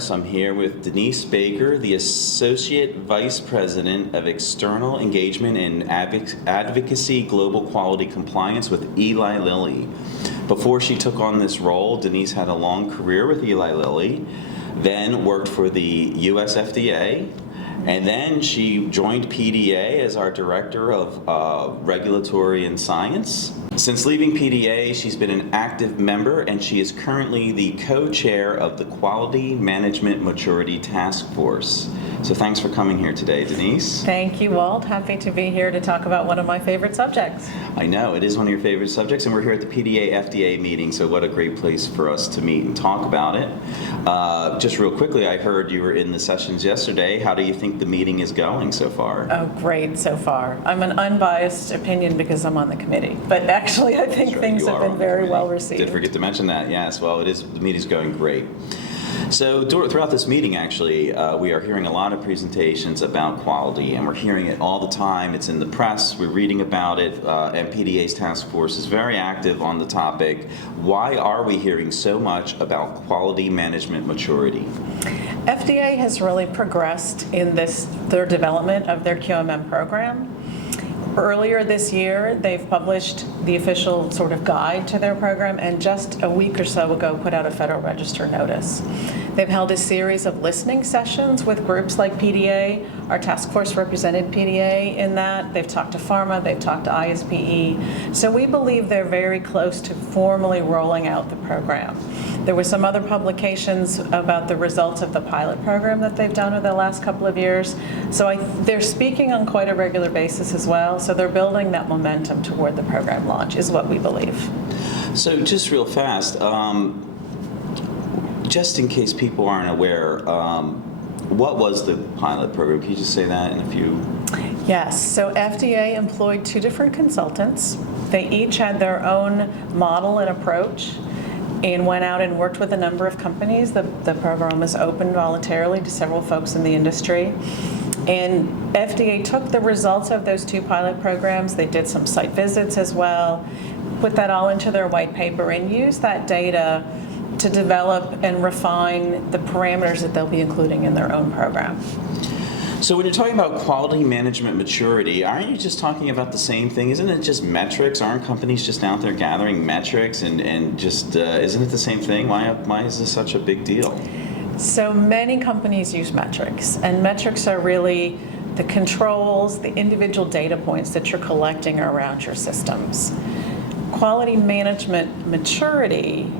Morris. I'm here with Denyse Baker, the Associate Vice President of External Engagement and Advocacy Global Quality Compliance with Eli Lilly. Before she took on this role, Denyse had a long career with Eli Lilly, then worked for the US FDA, and then she joined PDA as our Director of Regulatory and Science. Since leaving PDA, she's been an active member, and she is currently the co-chair of the Quality Management Maturity Task Force. So thanks for coming here today, Denyse. Thank you, Walt. Happy to be here to talk about one of my favorite subjects. I know, it is one of your favorite subjects, and we're here at the PDA FDA meeting, so what a great place for us to meet and talk about it. Just real quickly, I heard you were in the sessions yesterday. How do you think the meeting is going so far? Oh, great so far. I'm an unbiased opinion because I'm on the committee, but actually I think things have been very well received. Did forget to mention that, yes. Well, the meeting's going great. So throughout this meeting, actually, we are hearing a lot of presentations about quality, and we're hearing it all the time. It's in the press, we're reading about it, and PDA's task force is very active on the topic. Why are we hearing so much about quality management maturity? FDA has really progressed in their development of their QMM program. Earlier this year, they've published the official sort of guide to their program, and just a week or so ago put out a Federal Register notice. They've held a series of listening sessions with groups like PDA. Our task force represented PDA in that. They've talked to pharma, they've talked to ISPE. So we believe they're very close to formally rolling out the program. There were some other publications about the results of the pilot program that they've done over the last couple of years. So they're speaking on quite a regular basis as well. So they're building that momentum toward the program launch, is what we believe. So just real fast, just in case people aren't aware, what was the pilot program? Can you just say that in a few? Yes, so FDA employed two different consultants. They each had their own model and approach and went out and worked with a number of companies. The program was open voluntarily to several folks in the industry. And FDA took the results of those two pilot programs. They did some site visits as well, put that all into their white paper, and used that data to develop and refine the parameters that they'll be including in their own program. So when you're talking about quality management maturity, aren't you just talking about the same thing? Isn't it just metrics? Aren't companies just out there gathering metrics and just, isn't it the same thing? Why is this such a big deal? So many companies use metrics, and metrics are really the controls, the individual data points that you're collecting around your systems. Quality management maturity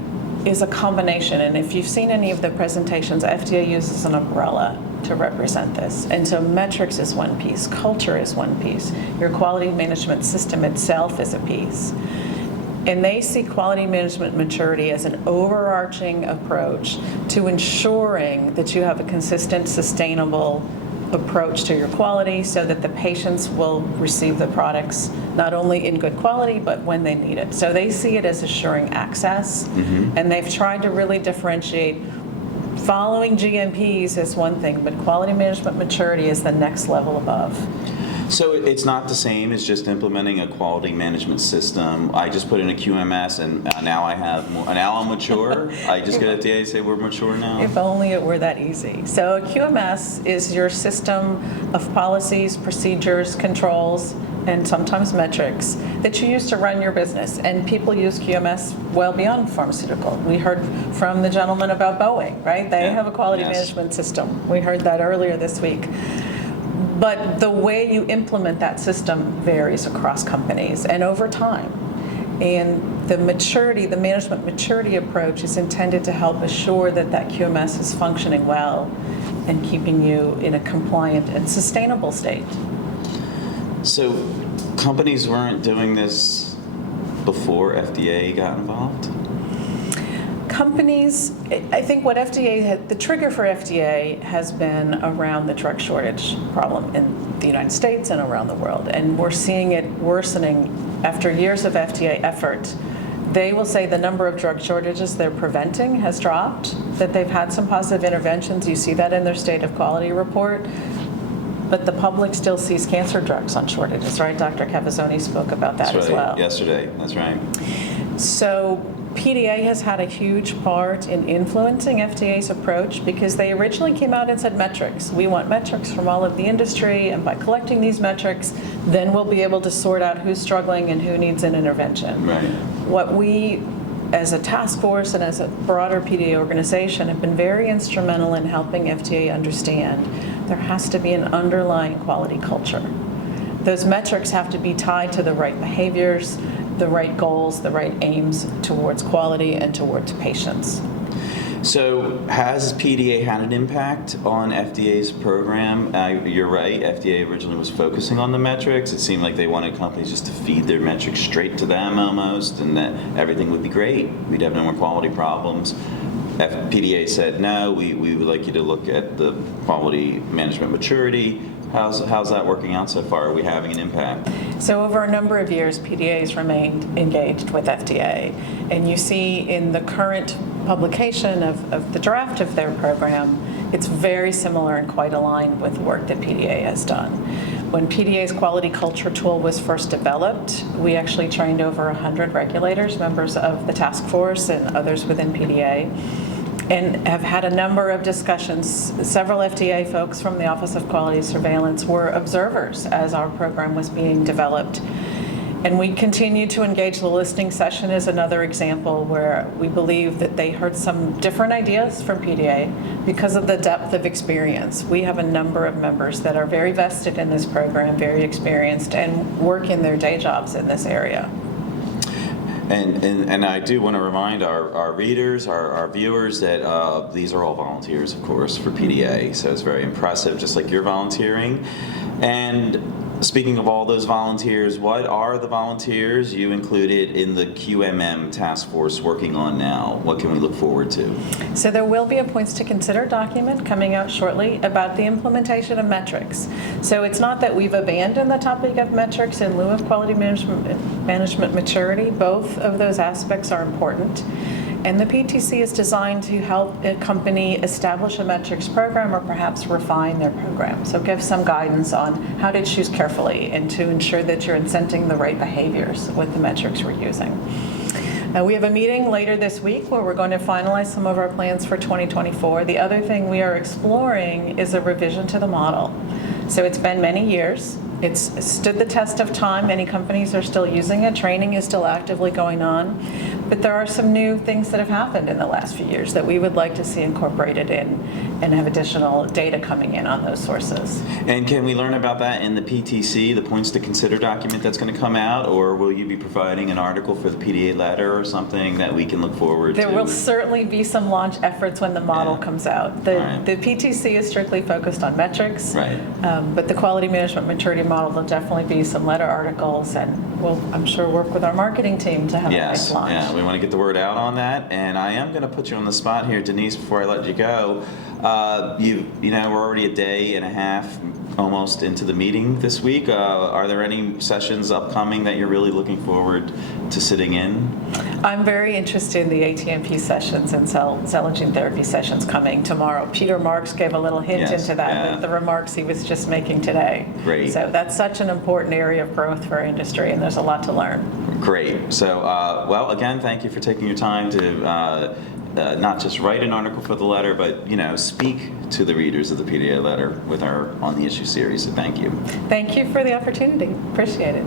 is a combination, and if you've seen any of the presentations, FDA uses an umbrella to represent this. And so metrics is one piece, culture is one piece, your quality management system itself is a piece. And they see quality management maturity as an overarching approach to ensuring that you have a consistent, sustainable approach to your quality so that the patients will receive the products not only in good quality, but when they need it. So they see it as assuring access, and they've tried to really differentiate. Following GMPs is one thing, but quality management maturity is the next level above. So it's not the same as just implementing a quality management system. I just put in a QMS, and now I'm mature. I just get FDA to say we're mature now. If only it were that easy. So a QMS is your system of policies, procedures, controls, and sometimes metrics that you use to run your business. And people use QMS well beyond pharmaceutical. We heard from the gentleman about Boeing, right? They have a quality management system. We heard that earlier this week. But the way you implement that system varies across companies and over time. And the management maturity approach is intended to help assure that that QMS is functioning well and keeping you in a compliant and sustainable state. So companies weren't doing this before FDA got involved? Companies, I think what the trigger for FDA has been around the drug shortage problem in the United States and around the world. And we're seeing it worsening after years of FDA effort. They will say the number of drug shortages they're preventing has dropped, that they've had some positive interventions. You see that in their state of quality report. But the public still sees cancer drugs on shortages, right? Dr. Cavazzoni spoke about that as well. Yesterday, that's right. So PDA has had a huge part in influencing FDA's approach because they originally came out and said metrics. We want metrics from all of the industry, and by collecting these metrics, then we'll be able to sort out who's struggling and who needs an intervention. Right. What we, as a task force and as a broader PDA organization, have been very instrumental in helping FDA understand there has to be an underlying quality culture. Those metrics have to be tied to the right behaviors, the right goals, the right aims towards quality and towards patients. So has PDA had an impact on FDA's program? You're right, FDA originally was focusing on the metrics. It seemed like they wanted companies just to feed their metrics straight to them almost, and that everything would be great. We'd have no more quality problems. PDA said, no, we would like you to look at the quality management maturity. How's that working out so far? Are we having an impact? So over a number of years, PDA has remained engaged with FDA. And you see in the current publication of the draft of their program, it's very similar and quite aligned with work that PDA has done. When PDA's quality culture tool was first developed, we actually trained over 100 regulators, members of the task force and others within PDA, and have had a number of discussions. Several FDA folks from the Office of Quality Surveillance were observers as our program was being developed. And we continue to engage. The listening session is another example where we believe that they heard some different ideas from PDA because of the depth of experience. We have a number of members that are very vested in this program, very experienced, and work in their day jobs in this area. And I do want to remind our readers, our viewers, that these are all volunteers, of course, for PDA. So it's very impressive, just like you're volunteering. And speaking of all those volunteers, what are the volunteers you included in the QMM task force working on now? What can we look forward to? So there will be a points to consider document coming out shortly about the implementation of metrics. So it's not that we've abandoned the topic of metrics in lieu of quality management maturity. Both of those aspects are important. And the PTC is designed to help a company establish a metrics program or perhaps refine their program. So give some guidance on how to choose carefully and to ensure that you're incenting the right behaviors with the metrics we're using. We have a meeting later this week where we're going to finalize some of our plans for 2024. The other thing we are exploring is a revision to the model. So it's been many years. It's stood the test of time. Many companies are still using it. Training is still actively going on. But there are some new things that have happened in the last few years that we would like to see incorporated in and have additional data coming in on those sources. And can we learn about that in the PTC, the points to consider document that's going to come out, or will you be providing an article for the PDA letter or something that we can look forward to? There will certainly be some launch efforts when the model comes out. The PTC is strictly focused on metrics, but the quality management maturity model, there'll definitely be some letter articles, and we'll, I'm sure, work with our marketing team to have a nice launch. Yeah, we want to get the word out on that. And I am going to put you on the spot here, Denyse, before I let you go. You know, we're already a day and a half almost into the meeting this week. Are there any sessions upcoming that you're really looking forward to sitting in? I'm very interested in the ATMP sessions and cell and gene therapy sessions coming tomorrow. Peter Marks gave a little hint into that with the remarks he was just making today. Great. So that's such an important area of growth for our industry, and there's a lot to learn. Great. So, well, again, thank you for taking your time to not just write an article for the letter, but, you know, speak to the readers of the PDA letter with our On the Issue series. So thank you. Thank you for the opportunity. Appreciate it.